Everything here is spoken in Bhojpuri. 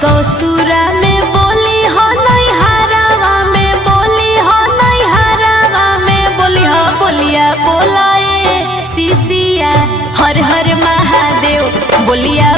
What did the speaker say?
ससुरा में बोली हो नहीं हरावा में बोली हो नहीं हरावा में बोली हो बोलिया बोलाए शिशिया हर हर महादेव बोलिया